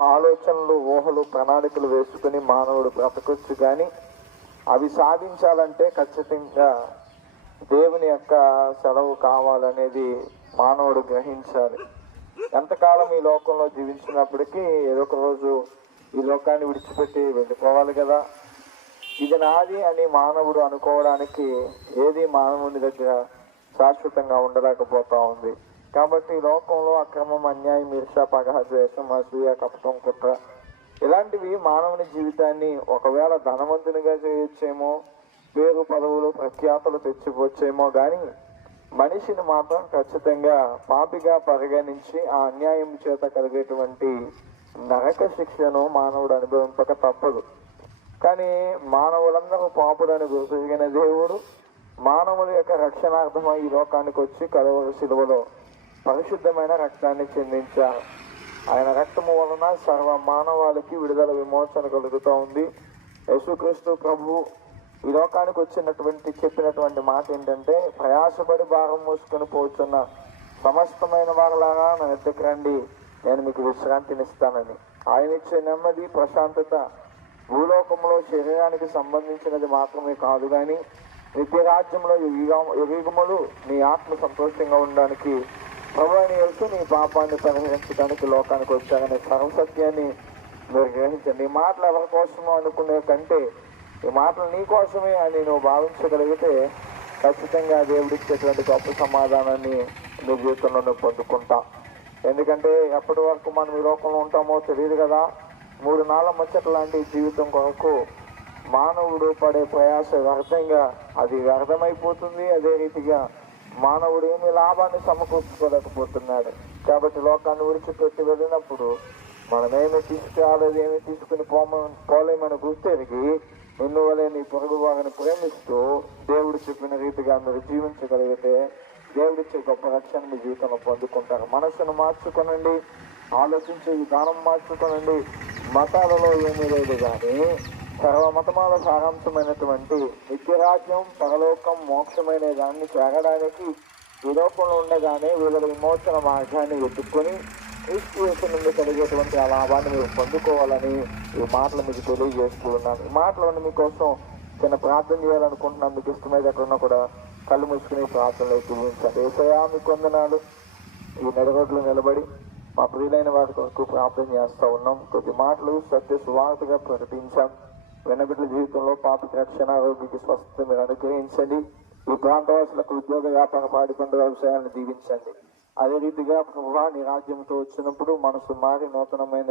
ఆలోచనలు, ఊహలు, ప్రణాళికలు వేసుకుని మానవుడు బ్రతకొచ్చు. కానీ అవి సాధించాలంటే ఖచ్చితంగా దేవుని యొక్క సెలవు కావాలనేది మానవుడు గ్రహించాలి. ఎంతకాలం ఈ లోకంలో జీవించినప్పటికీ ఏదో ఒక రోజు ఈ లోకాన్ని విడిచిపెట్టి వెళ్ళిపోవాలి కదా. ఇది నాది అని మానవుడు అనుకోవడానికి ఏది మానవుని దగ్గర శాశ్వతంగా ఉండలేకపోతా ఉంది. కాబట్టి ఈ లోకంలో అక్రమం, అన్యాయం, ఈర్ష్య, పగ, ద్వేషం, అసూయ, కపటం, కుట్ర ఇలాంటివి మానవుని జీవితాన్ని ఒకవేళ ధనవంతునిగా చేయొచ్చేమో, పేరు, పదవులు, ప్రఖ్యాతలు తెచ్చిపోవచ్చేమో, కానీ మనిషిని మాత్రం ఖచ్చితంగా పాపిగా పరిగణించి ఆ అన్యాయం చేత కలిగేటువంటి నరక శిక్షను మానవుడు అనుభవింపక తప్పదు. కానీ మానవులందరూ పాపులని గుర్తిరిగిన దేవుడు మానవుల యొక్క రక్షణార్థమై ఈ లోకానికి వచ్చి కలువరి శిలువలో పరిశుద్ధమైన రక్తాన్ని చెందించారు. ఆయన రక్తము వలన సర్వ మానవాళికి విడుదల, విమోచన కలుగుతూ ఉంది. యేసుక్రీస్తు ప్రభు ఈ లోకానికి చెప్పినటువంటి మాట ఏంటంటే, ప్రయాసపడి భారం మోసుకొని పోతున్న సమస్తమైన వారిలాగా నా ఎద్దకు రండి, నేను మీకు విశ్రాంతినిస్తానని. ఆయన ఇచ్చే నెమ్మది, ప్రశాంతత భూలోకంలో శరీరానికి సంబంధించినది మాత్రమే కాదు, కానీ నిత్య రాజ్యంలో యుగములు నీ ఆత్మ సంతోషంగా ఉండడానికి ప్రభు అని వెళ్తూ నీ పాపాన్ని పరిహరించడానికి లోకానికి వచ్చారనే సర్వసత్యాన్ని మీరు గ్రహించండి. ఈ మాటలు ఎవరి కోసమో అనుకునే కంటే ఈ మాటలు నీ కోసమే అని నువ్వు భావించగలిగితే ఖచ్చితంగా దేవుడిచ్చేటువంటి గొప్ప సమాధానాన్ని నీ జీవితంలో నువ్వు పొందుకుంటా. ఎందుకంటే ఎప్పటి వరకు మనం ఈ లోకంలో ఉంటామో తెలియదు కదా. 3 నాళ్ళ ముచ్చట లాంటి జీవితం కొరకు మానవుడు పడే ప్రయాస వ్యర్థంగా అది వ్యర్థమైపోతుంది. అదే రీతిగా మానవుడు ఏమి లాభాన్ని సమకూర్చుకోలేకపోతున్నాడు. కాబట్టి లోకాన్ని విడిచిపెట్టి వెళ్ళినప్పుడు మనమేమి తీసుకురాలేదు, ఏమి తీసుకుని పోలేమని గుర్తెరిగి నిన్ను వలె నీ పొరుగు వారిని ప్రేమిస్తూ దేవుడు చెప్పిన రీతిగా మీరు జీవించగలిగితే దేవుడిచ్చే గొప్ప రక్షణ మీ జీవితంలో పొందుకుంటారు. మనసును మార్చుకొనండి, ఆలోచించే విధానం మార్చుకొనండి. మతాలలో ఏమీ లేదు, కానీ సర్వమతమాల సారాంశమైనటువంటి నిత్యరాజ్యం, పరలోకం, మోక్షమైన దాన్ని చేరడానికి ఈ లోకంలో ఉండగానే వీళ్ళ విమోచన మార్గాన్ని వెతుక్కొని క్రీస్తు నుండి కలిగేటువంటి ఆ లాభాన్ని మీరు పొందుకోవాలని ఈ మాటలు మీకు తెలియజేస్తూ ఉన్నాను. ఈ మాటలను మీకోసం చిన్న ప్రార్థన చేయాలనుకుంటున్నాను. మీకు ఇష్టమైతే ఎక్కడున్నా కూడా కళ్ళు మూసుకుని ప్రార్థనలు చూపించండి. యేసయ్యా మీకు వందనాలు. ఈ నడిరోడ్లు నిలబడి మా ప్రియులైన వారి కొరకు ప్రార్థన చేస్తూ ఉన్నాం. కొద్ది మాటలు సత్య సువార్తగా ప్రకటించాం. వెనబిడ్డల జీవితంలో పాపకి రక్షణ, ఆరోగ్యకి స్వస్థత మీరు అనుగ్రహించండి. ఈ ప్రాంతవాసులకు ఉద్యోగ, వ్యాపార, పాడిపంట వ్యవసాయాన్ని దీవించండి. అదే రీతిగా ప్రభువా నీ రాజ్యంతో వచ్చినప్పుడు మనసు మారి నూతనమైన